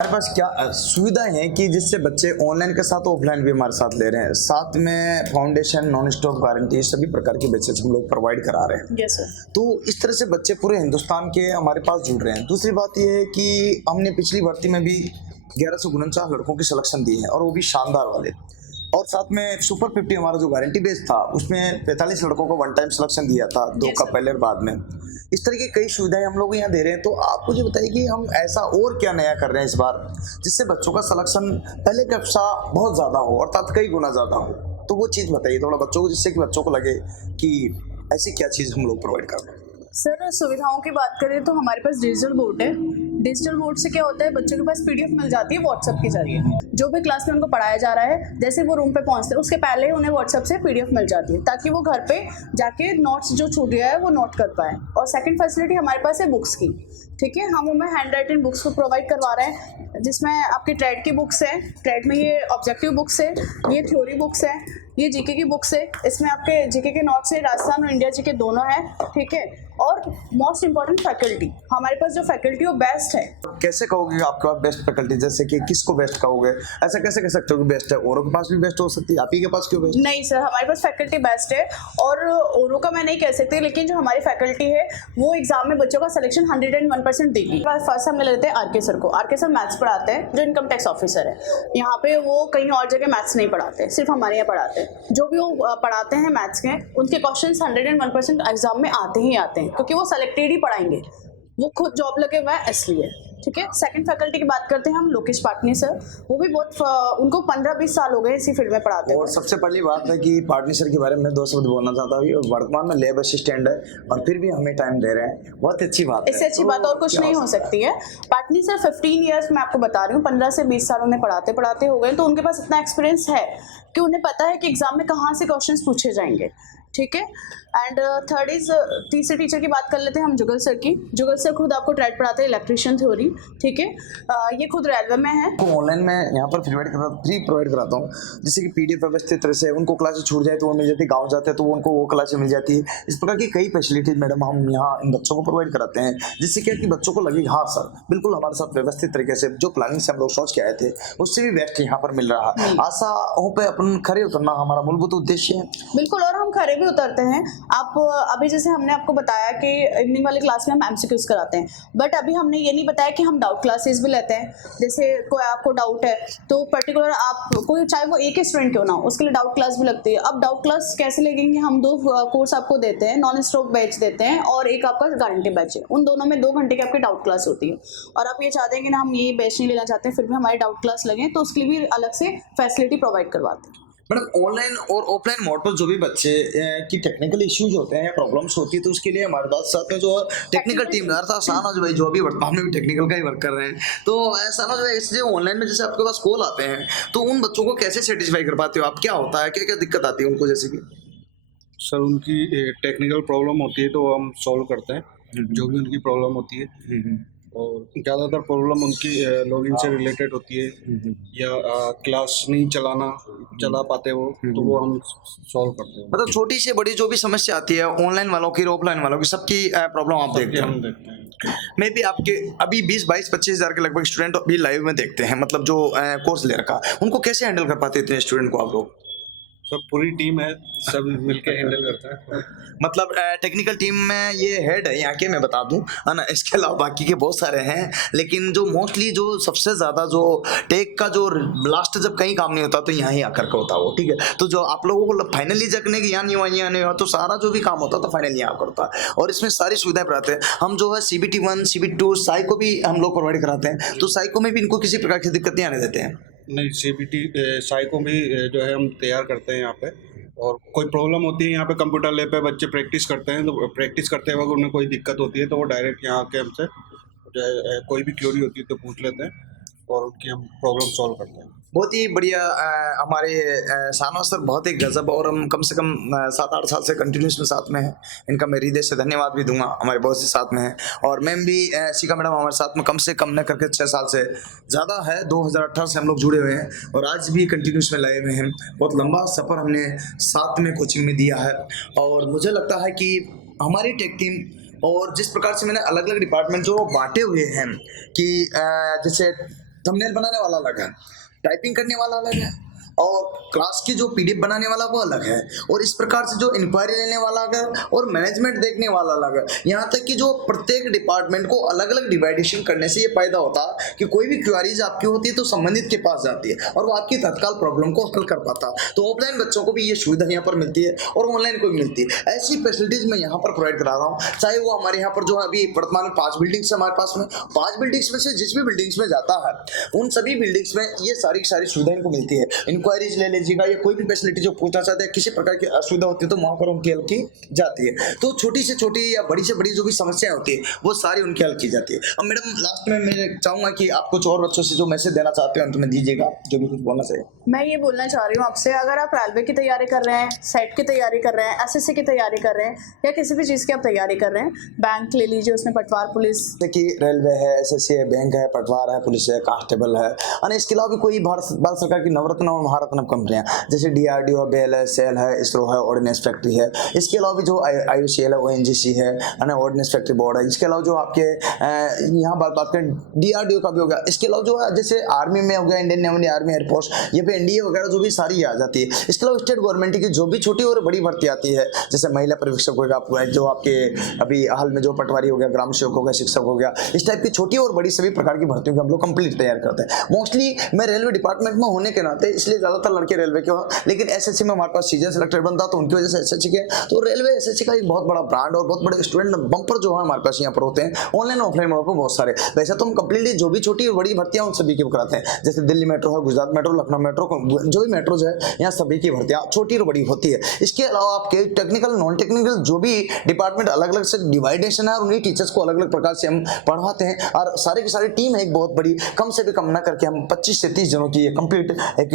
हमारे पास क्या सुविधाएं हैं कि जिससे बच्चे ऑनलाइन के साथ ऑफलाइन भी हमारे साथ ले रहे हैं, साथ में फाउंडेशन, नॉन स्टॉप गारंटी, सभी प्रकार की बैचेस हम लोग प्रोवाइड करा रहे हैं। Yes sir. तो इस तरह से बच्चे पूरे हिंदुस्तान के हमारे पास जुड़ रहे हैं। दूसरी बात यह है कि हमने पिछली भर्ती में भी 1149 लड़कों की सिलेक्शन दी है और वो भी शानदार वाले। और साथ में सुपर 50 हमारा जो गारंटी बेस था उसमें 45 लड़कों को वन टाइम सिलेक्शन दिया था, 2 का पहले और बाद में। इस तरह की कई सुविधाएं हम लोग यहाँ दे रहे हैं। तो आप मुझे बताइए कि हम ऐसा और क्या नया कर रहे हैं इस बार जिससे बच्चों का सिलेक्शन पहले के अपेक्षा बहुत ज़्यादा हो, अर्थात कई गुना ज़्यादा हो। तो वो चीज़ बताइए थोड़ा बच्चों को, जिससे कि बच्चों को लगे कि ऐसी क्या चीज़ हम लोग प्रोवाइड कर रहे हैं। सर सुविधाओं की बात करें तो हमारे पास डिजिटल बोर्ड है। डिजिटल बोर्ड से क्या होता है, बच्चों के पास पीडीएफ मिल जाती है व्हाट्सएप के जरिए। जो भी क्लास में उनको पढ़ाया जा रहा है, जैसे वो रूम पे पहुंचते हैं उसके पहले ही उन्हें व्हाट्सएप से पीडीएफ मिल जाती है, ताकि वो घर पे जाके नोट्स जो छूट गया है वो नोट कर पाए। और सेकंड फैसिलिटी हमारे पास है बुक्स की। ठीक है, हम उन्हें हैंड राइटिंग बुक्स को प्रोवाइड करवा रहे हैं, जिसमें आपकी ट्रेड की बुक्स है, ट्रेड में ये ऑब्जेक्टिव बुक्स है, ये थ्योरी बुक्स है, ये जीके की बुक्स है। इसमें आपके जीके के नोट्स है, राजस्थान और इंडिया जीके दोनों है। ठीक है, और मोस्ट इंपॉर्टेंट फैकल्टी, हमारे पास जो फैकल्टी वो बेस्ट है। कैसे कहोगे आपके पास बेस्ट फैकल्टी, जैसे कि किसको बेस्ट कहोगे? ऐसा कैसे कह सकते हो कि बेस्ट है? औरों के पास भी बेस्ट हो सकती है, आप ही के पास क्यों बेस्ट? नहीं सर, हमारे पास फैकल्टी बेस्ट है और औरों का मैं नहीं कह सकती, लेकिन जो हमारी फैकल्टी है वो एग्जाम में बच्चों का सिलेक्शन 101% देगी। फर्स्ट हम ले लेते हैं आरके सर को। आरके सर मैथ्स पढ़ाते हैं, जो इनकम टैक्स ऑफिसर है। यहाँ पे वो कहीं और जगह मैथ्स नहीं पढ़ाते, सिर्फ हमारे यहाँ पढ़ाते हैं। जो भी वो पढ़ाते हैं मैथ्स के, उनके क्वेश्चन 101% एग्जाम में आते ही आते हैं, क्योंकि वो सेलेक्टेड ही पढ़ाएंगे। वो खुद जॉब लगे हुआ है इसलिए। ठीक है, सेकंड फैकल्टी की बात करते हैं हम, लोकेश पाटनी सर। वो भी बहुत उनको 15-20 साल हो गए इसी फील्ड में पढ़ाते हैं। और सबसे पहली बात है कि पाटनी सर के बारे में 2 शब्द बोलना चाहता हूँ। वर्तमान में लैब असिस्टेंट है और फिर भी हमें टाइम दे रहे हैं, बहुत अच्छी बात है। इससे अच्छी बात और कुछ नहीं हो सकती है। पाटनी सर 15 ईयर्स मैं आपको बता रही हूँ, 15 से 20 साल उन्हें पढ़ाते पढ़ाते हो गए। तो उनके पास इतना एक्सपीरियंस है कि उन्हें पता है कि एग्जाम में कहाँ से क्वेश्चंस पूछे जाएंगे। ठीक है, एंड थर्ड इज, तीसरे टीचर की बात कर लेते हैं हम, जुगल सर की। जुगल सर खुद आपको ट्रेड पढ़ाते हैं, इलेक्ट्रिशियन थ्योरी। ठीक है, ये खुद रेलवे में है। ऑनलाइन में यहाँ पर फ्री प्रोवाइड कराता हूँ, जैसे कि पीडीएफ व्यवस्थित तरह से उनको क्लासेस छूट जाए तो वो मिल जाती है, गाँव जाते हैं तो उनको वो क्लासेस मिल जाती है। इस प्रकार की कई फैसिलिटीज मैडम हम यहाँ इन बच्चों को प्रोवाइड कराते हैं, जिससे क्या कि बच्चों को लगे हाँ सर बिल्कुल हमारे साथ व्यवस्थित तरीके से जो प्लानिंग से हम लोग सोच के आए थे उससे भी बेस्ट यहाँ पर मिल रहा है। आशाओं पे अपन खरे उतरना हमारा मूलभूत उद्देश्य है। बिल्कुल, और हम खरे भी उतरते हैं। आप अभी जैसे हमने आपको बताया कि इवनिंग वाली क्लास में हम एमसीक्यूज कराते हैं, बट अभी हमने ये नहीं बताया कि हम डाउट क्लासेस भी लेते हैं। जैसे कोई आपको डाउट है तो पर्टिकुलर आप कोई, चाहे वो एक ही स्टूडेंट क्यों ना हो, उसके लिए डाउट क्लास भी लगती है। अब डाउट क्लास कैसे लगेंगे, हम 2 कोर्स आपको देते हैं, नॉन स्टॉप बैच देते हैं और एक आपका गारंटी बैच है। उन दोनों में 2 घंटे की आपकी डाउट क्लास होती है। और आप ये चाहते हैं कि ना हम ये बैच नहीं लेना चाहते, फिर भी हमारी डाउट क्लास लगे, तो उसके लिए भी अलग से फैसिलिटी प्रोवाइड करवाते हैं। मैडम ऑनलाइन और ऑफलाइन मोड पर जो भी बच्चे की टेक्निकल इश्यूज होते हैं या प्रॉब्लम्स होती है तो उसके लिए हमारे पास साथ में जो टेक्निकल टीम था शाहनवाज भाई, जो अभी वर्तमान में भी टेक्निकल का ही वर्क कर रहे हैं। तो शाहनवाज भाई, इससे ऑनलाइन में जैसे आपके पास कॉल आते हैं तो उन बच्चों को कैसे सेटिस्फाई कर पाते हो आप? क्या होता है, क्या क्या दिक्कत आती है उनको? जैसे कि सर उनकी टेक्निकल प्रॉब्लम होती है तो हम सॉल्व करते हैं जो भी उनकी प्रॉब्लम होती है। और ज़्यादातर प्रॉब्लम उनकी लॉगिन से रिलेटेड होती है या क्लास नहीं चला पाते वो, तो वो हम सॉल्व करते हैं। मतलब छोटी से बड़ी जो भी समस्या आती है ऑनलाइन वालों की, ऑफलाइन वालों की, सबकी प्रॉब्लम आप देखते हैं? हम देखते हैं। मैं भी आपके अभी 20-22-25 हज़ार के लगभग स्टूडेंट अभी लाइव में देखते हैं, मतलब जो कोर्स ले रखा, उनको कैसे हैंडल कर पाते इतने स्टूडेंट को आप लोग? सब पूरी टीम है, सब मिलके हैंडल करता है। मतलब टेक्निकल टीम में ये हेड है यहाँ के, मैं बता दूं है ना, इसके अलावा बाकी के बहुत सारे हैं, लेकिन जो मोस्टली जो सबसे ज़्यादा जो टेक का जो लास्ट जब कहीं काम नहीं होता तो यहाँ ही आकर के होता वो। ठीक है, तो जो आप लोगों को फाइनली जगने की यहाँ नहीं हुआ तो सारा जो भी काम होता तो फाइनली यहाँ करता है और इसमें सारी सुविधाएं कराते हैं। हम जो है CBT1 CBT2 साई को भी हम लोग प्रोवाइड कराते हैं, तो साई को में भी इनको किसी प्रकार की दिक्कत नहीं आने देते हैं। नहीं, CBT साई को भी जो है हम तैयार करते हैं यहाँ पे। और कोई प्रॉब्लम होती है यहाँ पे कंप्यूटर लैब पे बच्चे प्रैक्टिस करते हैं, तो प्रैक्टिस करते वक्त उन्हें कोई दिक्कत होती है तो वो डायरेक्ट यहाँ आके हमसे जो है कोई भी क्वेरी होती है तो पूछ लेते हैं और उनकी हम प्रॉब्लम सॉल्व करते हैं। बहुत ही बढ़िया। हमारे शाहनवाज सर बहुत ही गजब, और हम कम से कम 7-8 साल से कंटिन्यूस में साथ में हैं। इनका मैं हृदय से धन्यवाद भी दूंगा, हमारे बहुत से साथ में हैं। और मैम भी शिखा मैडम हमारे साथ में कम से कम न करके 6 साल से ज़्यादा है, 2018 से हम लोग जुड़े हुए हैं और आज भी कंटिन्यूस में लगे हुए हैं। बहुत लंबा सफ़र हमने साथ में कोचिंग में दिया है और मुझे लगता है कि हमारी टेक टीम और जिस प्रकार से मैंने अलग अलग डिपार्टमेंट जो बांटे हुए हैं कि जैसे थंबनेल बनाने वाला अलग है, टाइपिंग करने वाला अलग है, और क्लास की जो पीडीएफ बनाने वाला वो अलग है, और इस प्रकार से जो इंक्वायरी लेने वाला अलग है और मैनेजमेंट देखने वाला अलग है। यहाँ तक कि जो प्रत्येक डिपार्टमेंट को अलग अलग डिवाइडेशन करने से ये फायदा होता है कि कोई भी क्वेरीज आपकी होती है तो संबंधित के पास जाती है और वो आपकी तत्काल प्रॉब्लम को हल कर पाता है। तो ऑफलाइन बच्चों को भी ये सुविधा यहाँ पर मिलती है और ऑनलाइन को भी मिलती है। ऐसी फैसिलिटीज मैं यहाँ पर प्रोवाइड करा रहा हूँ, चाहे वो हमारे यहाँ पर जो अभी वर्तमान में 5 बिल्डिंग्स हमारे पास में, 5 बिल्डिंग्स में से जिस भी बिल्डिंग्स में जाता है उन सभी बिल्डिंग्स में ये सारी सुविधाएं इनको मिलती है। इंक्वायरीज ले लीजिएगा या कोई भी फैसिलिटी जो पूछना चाहते हैं, किसी प्रकार की असुविधा होती है तो वहां पर उनकी हल की जाती है। तो छोटी से छोटी या बड़ी से बड़ी जो भी समस्याएं होती है वो सारी उनकी हल की जाती है। अब मैडम लास्ट में मैं चाहूंगा कि आप कुछ और बच्चों से जो मैसेज देना चाहते हो अंत में दीजिएगा, जो भी कुछ बोलना चाहिए। मैं ये बोलना चाह रही हूँ आपसे, अगर आप रेलवे की तैयारी कर रहे हैं, सेट की तैयारी कर रहे हैं, एसएससी की तैयारी कर रहे हैं या किसी भी चीज़ की आप तैयारी कर रहे हैं, बैंक ले लीजिए, उसमें पटवार पुलिस, जैसे कि रेलवे है, एसएससी है, बैंक है, पटवार है, पुलिस है, कांस्टेबल है, और इसके अलावा भी कोई भारत सरकार की नवरत्न और महारत्न कंपनियां जैसे डीआरडीओ, बेल है, सेल है, इसरो है, ऑर्डिनेंस फैक्ट्री है। इसके अलावा भी जो आईयूसीएल है, ओएनजीसी है, ऑर्डिनेंस फैक्ट्री बोर्ड है। इसके अलावा जो आपके यहाँ बात करें डीआरडीओ का भी हो गया। इसके अलावा जो है जैसे आर्मी में हो गया, इंडियन नेवल आर्मी एयरफोर्स, ये पे एनडीए वगैरह जो भी सारी आ जाती है। इसके अलावा स्टेट गवर्नमेंट की जो भी छोटी और बड़ी भर्ती आती है, जैसे महिला पर्यवेक्षक हो गया, जो आपके अभी हाल में जो पटवारी हो गया, ग्राम सेवक हो गया, शिक्षक हो गया, इस टाइप की छोटी और बड़ी सभी प्रकार की भर्तियों की हम लोग कंप्लीट तैयार करते हैं। मोस्टली मैं रेलवे डिपार्टमेंट में होने के नाते इसलिए ज्यादातर लड़के रेलवे के हो, लेकिन एसएससी में हमारे पास सीजन सेलेक्टेड बनता तो उनकी वजह से एसएससी के, तो रेलवे एसएससी का एक बहुत बड़ा ब्रांड और बहुत बड़े स्टूडेंट बम्पर जो है हमारे पास यहाँ पर होते हैं, ऑनलाइन ऑफलाइन मोड पर बहुत सारे। वैसे तो हम कंप्लीटली जो भी छोटी और बड़ी भर्तियां उन सभी की कराते हैं, जैसे दिल्ली मेट्रो है, गुजरात मेट्रो, लखनऊ मेट्रो, जो भी मेट्रोज है यहाँ सभी की भर्तियां छोटी और बड़ी होती है। इसके अलावा आपके टेक्निकल नॉन टेक्निकल जो भी डिपार्टमेंट अलग अलग से डिवाइडेशन है और उन्हीं टीचर्स को अलग अलग प्रकार से हम पढ़ाते हैं, और सारी की सारी टीम है एक बहुत बड़ी, कम से भी कम ना करके हम 25 से 30 जनों की ये कंप्लीट एक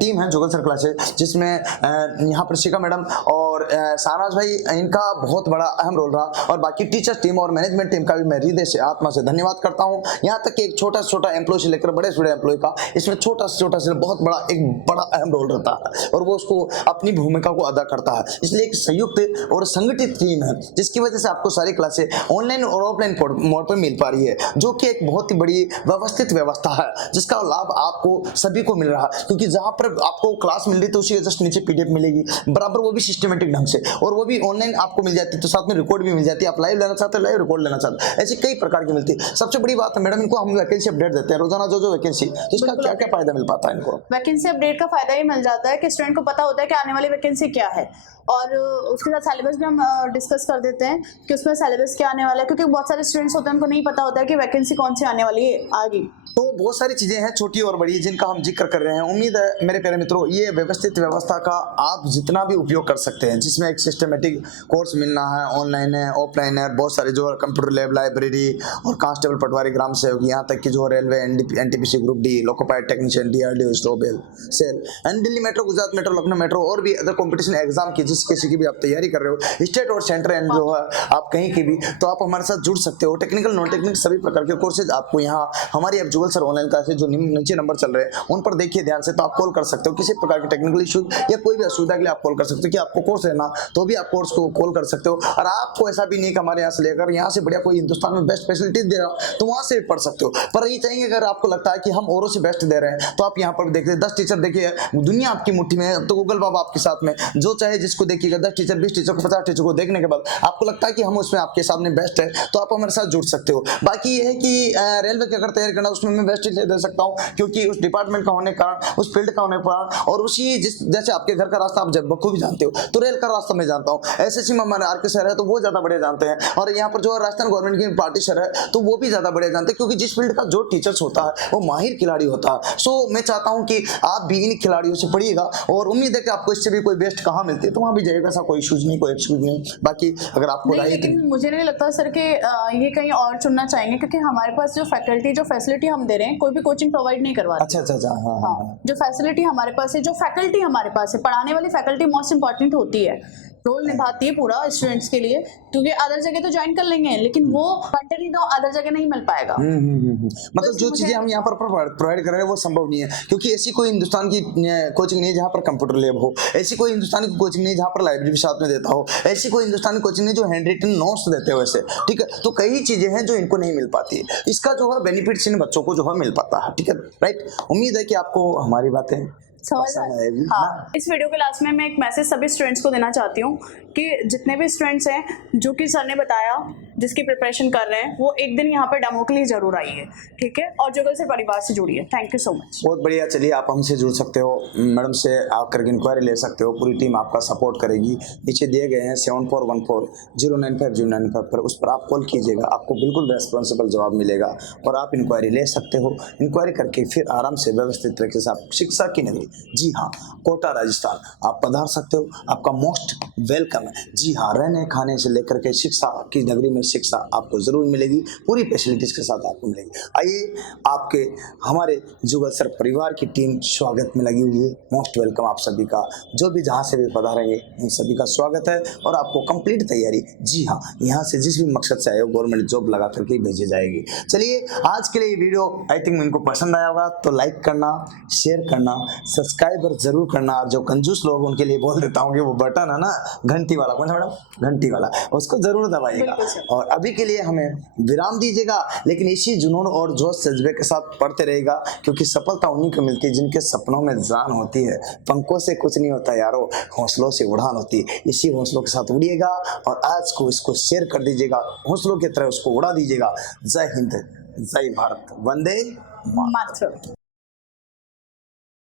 टीम है जुगल सर क्लासेस, जिसमें यहाँ पर शिखा मैडम और साराज भाई, इनका बहुत बड़ा अहम रोल रहा, और बाकी टीचर्स टीम और मैनेजमेंट टीम का भी मैं हृदय से आत्मा से धन्यवाद करता हूँ। यहाँ तक कि एक छोटा से छोटा एम्प्लॉय से लेकर बड़े से बड़े एम्प्लॉय का इसमें छोटा से बहुत बड़ा एक बड़ा अहम रोल रहता है और वो उसको अपनी भूमिका को अदा करता है। इसलिए एक संयुक्त और संगठित टीम है जिसकी वजह से आपको सारी क्लासें ऑनलाइन और ऑफलाइन मोड पर मिल पा रही है, जो कि एक बहुत ही बड़ी व्यवस्थित व्यवस्था है जिसका लाभ आपको सभी को मिल रहा है। क्योंकि जहां पर आपको क्लास मिल रही है तो उसी के जस्ट नीचे पीडीएफ मिलेगी बराबर, वो भी सिस्टमेटिक ढंग से, और वो भी ऑनलाइन आपको मिल जाती है, तो साथ में रिकॉर्ड भी मिल जाती है। आप लाइव लेना चाहते हैं, लाइव रिकॉर्ड लेना चाहते हैं, ऐसी कई प्रकार की मिलती है। सबसे बड़ी बात है मैडम, इनको हम वैकेंसी अपडेट देते हैं रोजाना, जो वैकेंसी, तो इसका क्या क्या फायदा मिल पाता है इनको? वैकेंसी अपडेट का फायदा ये मिल जाता है कि स्टूडेंट को पता होता है कि आने वाली वैकेंसी क्या है, और उसके साथ सिलेबस भी हम डिस्कस कर देते हैं कि उसमें सिलेबस क्या आने वाला है, क्योंकि बहुत सारे स्टूडेंट्स होते हैं उनको नहीं पता होता है कि वैकेंसी कौन सी आने वाली है आगे। तो बहुत सारी चीजें हैं छोटी और बड़ी जिनका हम जिक्र कर रहे हैं। उम्मीद है मेरे प्यारे मित्रों ये व्यवस्थित व्यवस्था का आप जितना भी उपयोग कर सकते हैं, जिसमें एक सिस्टमेटिक कोर्स मिलना है, ऑनलाइन है, ऑफलाइन है, बहुत सारे जो कंप्यूटर लैब, लाइब्रेरी और कांस्टेबल, पटवारी, ग्राम सेवक, यहाँ तक कि जो railway, NTPC group D, loco pilot technician, DRDO, ISRO, BEL, SAIL and Delhi metro, Gujarat metro, Lucknow metro और भी अदर कॉम्पिटिशन एग्जाम की जिस किसी की भी आप तैयारी कर रहे हो, स्टेट और सेंटर एंड जो है आप कहीं की भी, तो आप हमारे साथ जुड़ सकते हो। टेक्निकल नॉन टेक्निकल सभी प्रकार के कोर्सेज आपको यहाँ हमारी अब जुगल सर ऑनलाइन क्लासेज जो नीचे नंबर चल रहे हैं उन पर देखिए ध्यान से, तो आप कॉल कर सकते हो किसी प्रकार के टेक्निकल इशू या कोई भी असुविधा के लिए आप कॉल कर सकते हो। कि आपको कोर्स लेना तो भी आप कोर्स को कॉल कर सकते हो, और आपको ऐसा भी नहीं कि हमारे यहाँ से लेकर यहाँ से बढ़िया कोई हिंदुस्तान में बेस्ट फैसिलिटीज दे रहा तो वहां से भी पढ़ सकते हो। पर ये चाहेंगे अगर आपको लगता है कि हम औरों से बेस्ट दे रहे हैं तो आप यहाँ पर देखिए 10 टीचर देखिए, दुनिया आपकी मुट्ठी में है, तो गूगल बाबा आपके साथ में, जो चाहे जिसको देखिएगा 10 टीचर, 20 टीचर को, 50 टीचर को देखने के बाद आपको लगता है कि हम उसमें आपके सामने बेस्ट है तो आप हमारे साथ जुड़ सकते हो। बाकी ये है कि रेलवे की अगर तैयारी करना उसमें मैं बेस्ट दे सकता हूँ, क्योंकि उस डिपार्टमेंट का होने के कारण, उस फील्ड का होने के कारण, और उसी जैसे आपके घर का रास्ता आप जब बखूबी जानते हो तो रेल का रास्ता मैं जानता हूँ। एसएससी में हमारे आरके सर है तो वो ज्यादा बढ़िया जानते हैं, और यहाँ पर जो राजस्थान गवर्नमेंट की पार्टी सर है तो वो भी ज्यादा बढ़िया जानते हैं, क्योंकि जिस फील्ड का जो टीचर्स होता है वो माहिर खिलाड़ी होता है। सो मैं चाहता हूँ कि आप भी इन खिलाड़ियों से पढ़िएगा, और उम्मीद है कि आपको इससे भी कोई बेस्ट कहाँ मिलती है तो वहाँ भी जाइएगा, ऐसा कोई इशूज नहीं, कोई एक्सक्यूज नहीं। बाकी अगर आपको लेकिन मुझे नहीं लगता सर कि ये कहीं और चुनना चाहेंगे, क्योंकि हमारे पास जो फैकल्टी, जो फैसिलिटी हम दे रहे हैं, कोई भी कोचिंग प्रोवाइड नहीं करवा रहे। अच्छा, हाँ। जो फैसिलिटी हमारे पास है, जो फैकल्टी हमारे पास है, पढ़ाने वाली फैकल्टी मोस्ट इंपॉर्टेंट होती है। रोल निभाती है पूरा स्टूडेंट्स के लिए, क्योंकि अदर जगह तो ज्वाइन कर लेंगे लेकिन वो कंटेंट तो अदर जगह नहीं मिल पाएगा। मतलब जो चीजें हम यहाँ पर प्रोवाइड कर रहे हैं वो संभव नहीं है, क्योंकि ऐसी कोई हिंदुस्तान की कोचिंग नहीं है जहाँ पर कंप्यूटर लैब हो, ऐसी कोई हिंदुस्तान की कोचिंग नहीं है जहाँ पर लाइब्रेरी भी साथ में देता हो, ऐसी कोई हिंदुस्तानी कोचिंग नहीं जो हैंड रिटन नोट्स देते हो ऐसे, ठीक है। तो कई चीजें हैं जो इनको नहीं मिल पाती, इसका जो है बेनिफिट्स इन बच्चों को जो है मिल पाता है, ठीक है, राइट। उम्मीद है कि आपको हमारी बातें पसंद आएगी। हाँ, इस वीडियो के लास्ट में मैं एक मैसेज सभी स्टूडेंट्स को देना चाहती हूँ कि जितने भी स्टूडेंट्स हैं जो कि सर ने बताया जिसकी प्रिपरेशन कर रहे हैं वो एक दिन यहाँ पर डेमो के लिए जरूर आइए, ठीक है, और जुगल से परिवार से जुड़िए। Thank you so much. बहुत बढ़िया। चलिए आप हमसे जुड़ सकते हो, मैडम से आकर इंक्वायरी ले सकते हो, पूरी टीम आपका सपोर्ट करेगी। नीचे दिए गए हैं 7414095095 पर, उस पर आप कॉल कीजिएगा, आपको बिल्कुल रेस्पॉन्सिबल जवाब मिलेगा और आप इंक्वायरी ले सकते हो। इंक्वायरी करके फिर आराम से व्यवस्थित तरीके से आप शिक्षा की नगरी, जी हाँ, कोटा राजस्थान आप पधार सकते हो। आपका मोस्ट वेलकम है। जी हाँ, रहने खाने से लेकर के शिक्षा की नगरी में शिक्षा आपको जरूर मिलेगी, पूरी फैसिलिटीज के साथ आपको मिलेगी। आइए, आपके हमारे जुगल सर परिवार की टीम स्वागत में लगी हुई है। मोस्ट वेलकम आप सभी का, जो भी जहाँ से भी पधारेंगे उन सभी का स्वागत है और आपको कंप्लीट तैयारी, जी हाँ, यहाँ से जिस भी मकसद से आए हो गवर्नमेंट जॉब लगा करके भेजी जाएगी। चलिए, आज के लिए ये वीडियो आई थिंक इनको पसंद आया होगा, तो लाइक करना, शेयर करना, सब्सक्राइबर जरूर करना। जो कंजूस लोग उनके लिए बोल देता हूँ कि वो बटन है ना घंटी वाला, कौन सा मैडम, घंटी वाला, उसको जरूर दबाइएगा। और अभी के लिए हमें विराम दीजिएगा, लेकिन इसी जुनून और जोश जज्बे के साथ पढ़ते रहेगा, क्योंकि सफलता उन्हीं को मिलती है जिनके सपनों में जान होती है। पंखों से कुछ नहीं होता यारो, हौसलों से उड़ान होती है। इसी हौसलों के साथ उड़िएगा और आज को इसको शेयर कर दीजिएगा, हौसलों की तरह उसको उड़ा दीजिएगा। जय हिंद, जय भारत, वंदे मातरम।